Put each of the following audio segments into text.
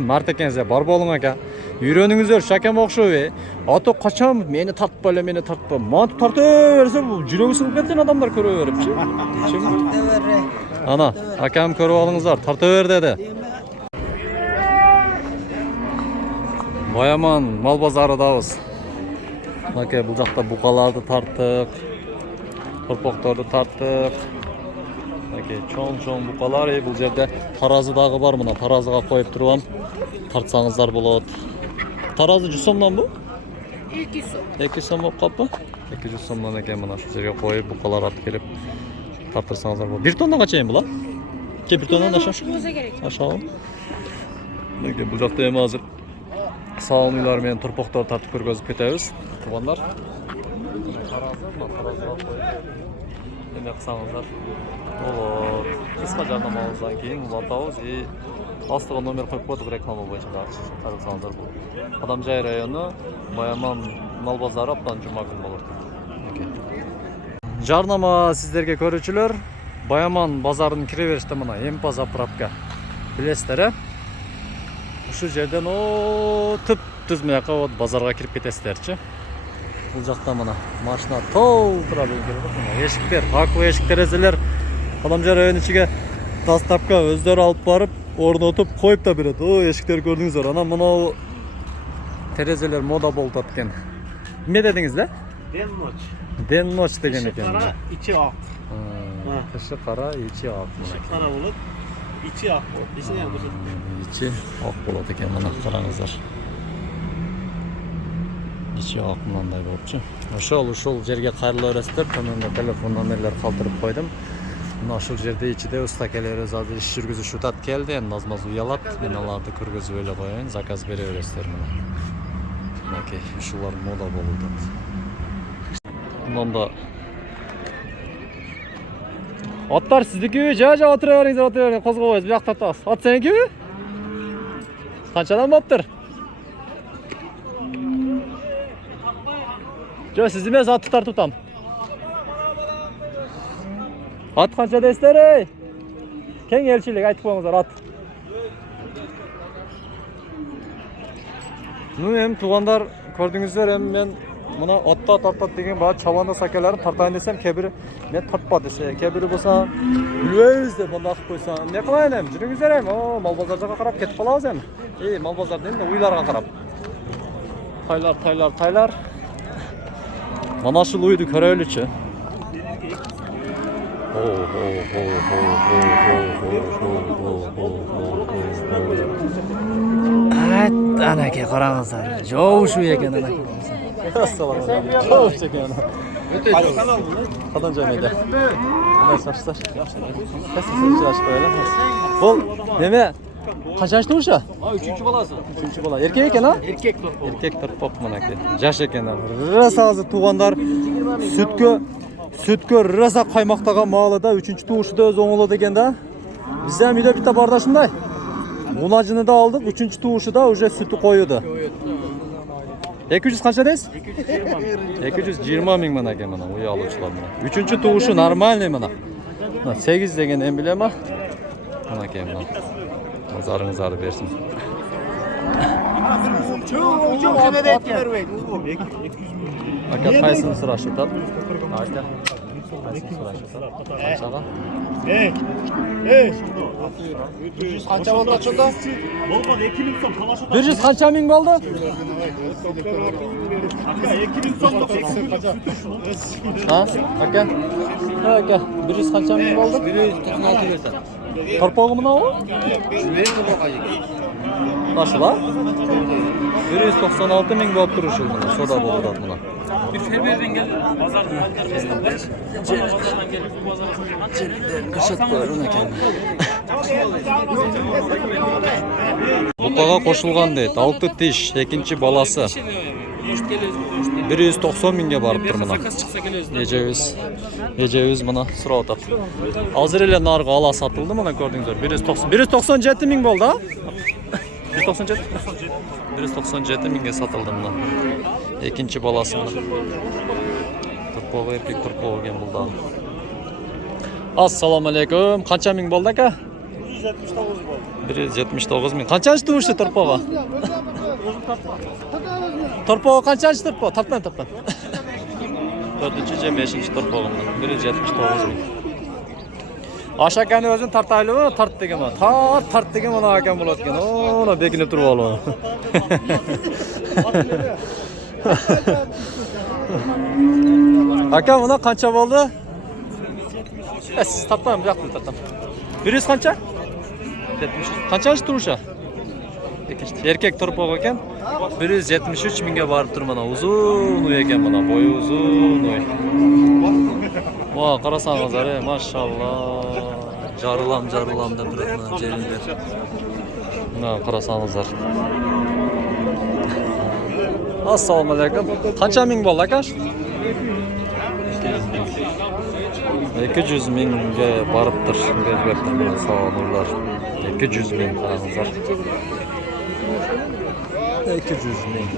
Март экенсиз, бар болуң ака. Үйрөнүңүздөр, шакам окшоп. Аты качан мени тартпа эле, мени тартпа. Мантип тарта берсе, жүрөгү сыгып кеткен адамдар көрө берипчи. Ана, акам көрүп алыңыздар, тарта бер деди. Баяман мал базарыдабыз. Ака, бул жакта букаларды тарттык, торпокторду тарттык. Ака, чоң букалар, бул жерде таразы дагы бар, мына таразыга коюп тургам. Тартсаңыздар болот. Таразы 100 сомдон бу? 200 сом. 200 сом болуп калппы? 200 сомдон экен, мына шу жерге коюп, букалар алып келип тартырсаңыздар болот. 1 тоннага чейин була? Же 1 тоннадан ашабы? Ашабы. Ака, бул жакта эми азыр саал уйлар менен торпоктор тартып көргөзүп кетебиз. Туугандар. Таразыга коюп эме кылсаңыздар болот. Кыска жарнамабыздан кийин улантабыз. Астыга номер коюп коyduk реклама боюнча карасаңыздар болот. Адамжай району, Баяман мал базары аптан жума күнү болот. Жарнама сиздерге көрүүчүлөр, Баяман базарынын кире бериште мына Эмпа заправка. Билесиздер, ушул жерден түз мыяка вот базарга кирип кетесиздерчи. Бул жакта мына машина толтура берген. Эшиктер, акылы эшик терезелер. Адамжай району ичиге доставка өздөрү алып барып орнотуп коюп да берет. Эшиктер көрдүңүздөр. Анан мына терезелер мода болуп аткен. Эмне дедиңиз да? Ден ночь деген экен. Кара, ичи ак. Тышы кара, ичи ак. Кара болот, ичи ак болот. Ичине болот. Ичи ак болот экен, мына караңыздар. Ичи ак мындай болупчу. Ошол жерге кайрыла бересиздер. Төмөндө телефон номерлер калтырып койдум. Мына ушул жерде ичиде уста келебиз, азыр иш жүргүзүш утат келди. Эми аз-маз уялат. Мен аларды көргөзүп эле коеюн, заказ бере бересиздер мына. Мынакей, ушулар мода болуп атат. Мында аттар сиздикиби? Жа отура бериңиздер, козгобойбуз, бияк тартабыз. Ат сеникиби? Канчадан болуптур? Жо, сиз эмес, атты тартып атам. Ат канча дейсиздер, ей? Кең элчилик айтып коюңуздар, ат. Эми туугандар, көрдүңүздөр, эми мен мына атта тартат деген баа чабанда сакелерин тартайын десем, кебири мен тартпа десе, кебири болсо билбейбиз деп мында акып койсо, эмне кылайын эми? Жүрүңүздөр эми, мал базар жака карап кетип калабыз эми. Мал базар дейм да, уйларга карап. Тайлар. Mana ушул уйду көрөлүчү. Анаке караңыздар. Жоушу экен анаке. Ассаламу алейкум. Жоушу экен. Өтө канал бул. Кадан жаймайда. Мындай саштар. Кассы ашып коелу. Бул неме? Канча жашта уша? 3-чү баласы. 3-чү бала. Эркек экен, а? Эркек торпок. Эркек торпок мынакей. Жаш экен. Раса азыр туугандар сүткө раса каймактаган маалыда 3-чү туушуда өз оңолот экен да. Бизде үйдө битте бар да ушундай. Унажыны да алдык, 3-чү туушуда уже сүтү коюду. 200 канча дейсиз? 220 миң мынакей мына уй алуучулар мына. 3-чү туушу нормальный мына. 8 деген эмблема. Мынакей мына. Назарыңыздарды берсин. Ака кайсын сурашып атат? Ака. Кайсын сурашып атат? Канчага? Канча болду ачылды? Болбоду 2000 сом талашып. 100 канча миң болду? Ака 2000 сом Ha? Ака. Ака, 100 канча миң болду? 196 берсе. Торпогу мынабы? Нашыла? 196 миң болуп турушул мына, сода болуп атат мына. Bir fermerden geldi. Pazardan aldılar. Pazardan gelip bu pazara satacak. Кышыт көрүн экен. Бутага кошулган дейт. 6 тиш, экинчи баласы. 190 миңге барыптыр мына. Эжебиз мына сурап атат. Азыр эле нарга ала сатылды мына көрдүңүздөр. 197 миң болду, а? 197 миңге сатылды мына. Экинчи баласы мына. Торпогу эркек торпогу экен бул да. Ассаламу алейкум. Канча миң болду ака? 179 ming. Qanchasi turishdi turpog'i? Turpog'i qanchasi turpog'i? Tapman. 4-chi, 5-chi turpog'i. 179 ming. Aşakani o'zini tartayli-mi? Tart deganman. Tart degan mana akam bo'layotgan. Ona bekinib turib olaman. Aka, buna qancha bo'ldi? Siz tartmang, bu yoqdan tartam. 100 qancha? 73. Qanchasi turishi? Erkak turpoq ekan. 173 mingga borib tur mana. Uzun uy ekan mana, bo'yi uzun uy. Vo, qarasangiz-a, mashalloh. Jarılam deb turibdi mana jelinlar. Mana qarasangizlar. Assalomu alaykum. Qancha ming bo'ldi aka? 200 mingga boribdir. Beribdir mana sog'inlar. 200 ming qarangizlar. 200 ming.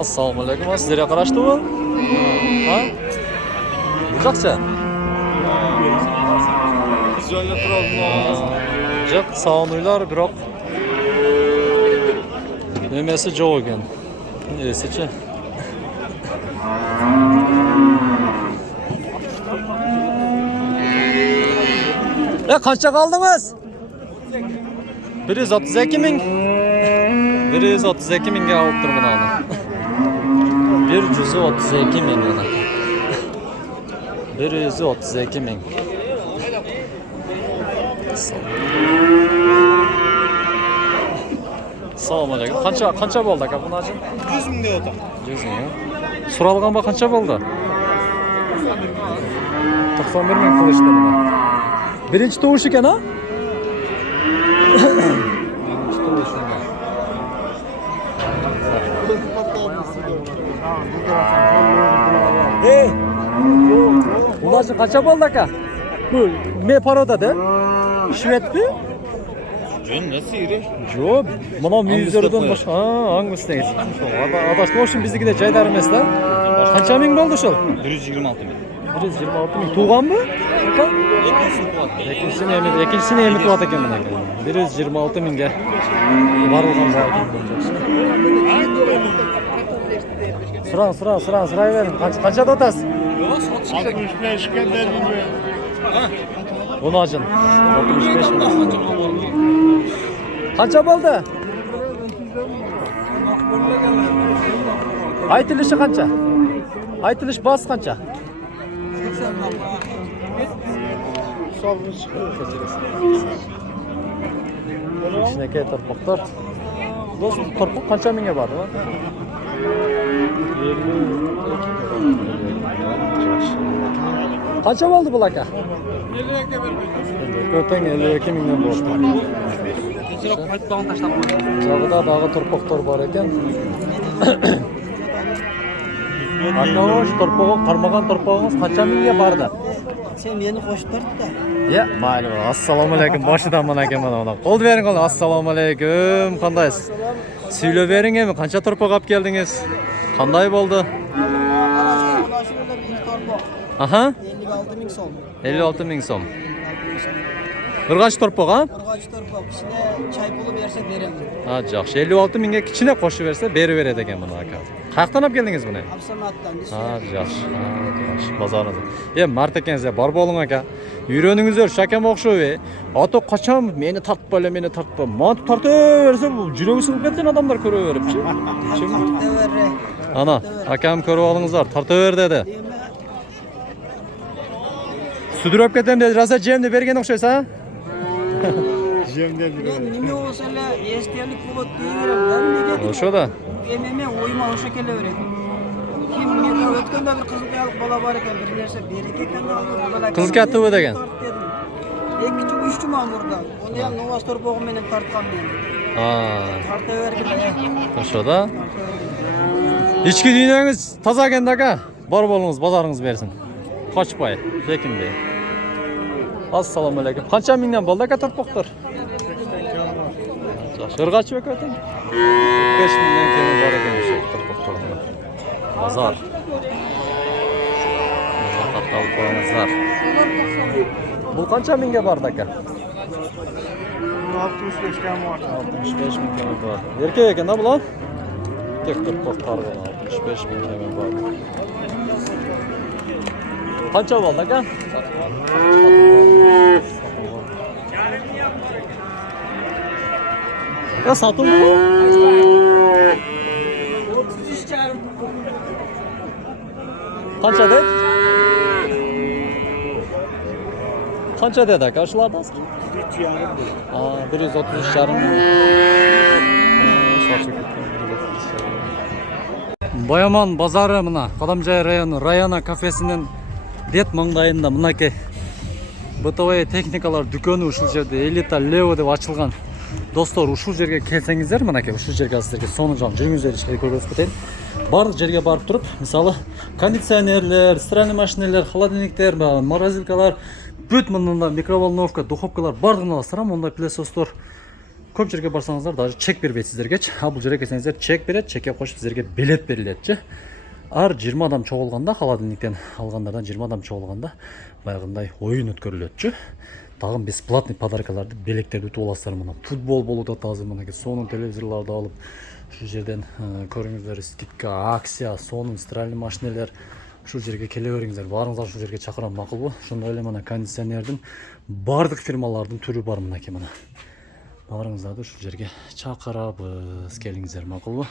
Assalomu alaykum. Sizlarga qarashdi bu? Ha? Buzoqcha. Joyda turibmi? Jo'q, sog'inlar, biroq nimasi jo'q ekan. Nesichi? Qancha qoldingiz? 132 ming. 132 mingga olib turman ana. 132 ming ana. 132 ming. Assalomu alaykum. Qancha bo'ldi aka bunachi? 100 ming deyapti. 100 ming. So'ralganda qancha bo'ldi? 91 ming qilishdi buni. Birinchi tovush ekan ha? Birinchi tovush ekan. Ularchi qancha bo'ldi aka? Bu me parodada? Shvedmi? Nasıl yeri? Yo'q, mana 100 yurdan boshqa. Ha, Angusdan. Adashma uchun biznikida joydar emaslar. Qancha ming bo'ldi shu? 126 ming. 126 ming. Tug'anmi? Aka? Ikkinchisini emib tuvat ekan mana aka. 126 mingga borilgan ekan. Surayverin. Qanchada o'tasiz? 65 kadar gibi. Bunu acın. 65 ming. Qancha bo'ldi? Aytilishi qancha? Aytilish bas qancha? 80 ming. Shinaka turpoqlar. Do'st, turpoq qancha mingga bordi? 50. Qancha bo'ldi bu aka? 52 bermaydi. O'tang 52 mingdan bo'ldi. Jog'ida dag'i turpoqlar bor ekan. Aka, o'sha turpog'i, qarmagan turpog'ingiz qancha mingga bordi? Sen meni qo'shib tortdi. Ya, mayli. Assalomu alaykum. Boshidan mana aka mana. Qo'l bering, qo'l. Assalomu alaykum. Qandaysiz? Suylab bering, qancha turpoq olib keldingiz? Qanday bo'ldi? Aha. 56 ming so'm. 56 ming so'm. Urg'och turpoq, ha? Urg'och turpoq. Kichkina chay puli bersa beraman. Ha, yaxshi. 56 mingga kichkina qo'shib bersa, berib beradi ekan buni aka. Qayerdan olib keldingiz buni? Absamatdan. Ha, yaxshi. Ha, yaxshi. Bozorda. Mart ekansiz, bor bo'ling aka. Yuruningizlar shakam o'xshab. Ota qachon meni tortib bo'la, meni tortib bo'la. Mont tortaversa, bu juragi sinib ketgan odamlar ko'raveribchi. Ana, akam ko'rib olingizlar, tortaver dedi. Sudrab ketem dedi, rosa jemni bergan o'xshaysan, ha? Jemde bir. Nima bo'lsa-la, esdalik bo'lib deyveram. Nega? O'sha-da. Men o'yma o'sha kelaveradi. Kim men o'tganda bir qiz bola bor ekan, bir narsa beraka ekan. Qiz katta bu degan. 2-3 ma'murda. Unda ham Novas turpog'i meni tortgan men. Ha. Tortavergan. O'sha-da. Ichki dunyongiz toza ekanda aka. Bor bo'lingiz, bozoringiz bersin. Qochpay, lekin bey. Assalomu alaykum. Qancha mingdan bo'ldi aka turpoqlar? Yaxshi. Urg'och aka. 5 mingdan keyin bor ekan o'sha turpoqlar. Bozor. Muloqotga olib qo'yingizlar. Bu qancha mingga bordi aka? 65 kam var. 65 ming km bor. Erkak ekan-da bular? Gektar qo'rqargan 65 ming km bor. Qancha bo'ldi aka? Ya satıldı mı? 33,5. Qancha dedi? Qancha dedi aka shulardan? 3 yarım bu. Aa, 133 yarım. Boyaman bozori mına Qadamjoy rayoni Rayona kafesining det mаңдайында мынакей бытовой техникалар дүкені ушул жерде Elita Leo деп ачылган. Достор, ушул жерге келсеңиздер, мынакей ушул жерге сіздерге соны жан жүрүңүздөр ишке көргөзүп кетейин. Барлык жерге барып туруп, мисалы кондиционерлер, стиральный машиналар, холодильниктер, морозилкалар, бүт мындай микроволновка, духовкалар бардыгын аласыздар. Мондай пылесостор көп жерге барсаңыздар, даже чек бербейт сиздерге. А бул жерге келсеңиздер, чек берет, чекке кошуп сиздерге билет берилетчи. Ар 20 адам чогулганда, холодильниктен алгандардан 20 адам чогулганда баягындай оюн өткөрүлөтчү. Тагын бесплатный подаркаларды, белектерди утуп аласыздар. Мына футбол болуп атат азыр, мынакей сонун телевизорлорду алып, ушул жерден көрүңүздөр, скидка, акция, сонун стиральный машиналар. Ушул жерге келе бериңиздер. Баарыңыздар ушул жерге чакырам, макулбу? Ошондой эле мына кондиционердин бардык фирмалардын түрү бар мынакей мына. Баарыңыздарды ушул жерге чакырабыз. Келиңиздер, макулбу?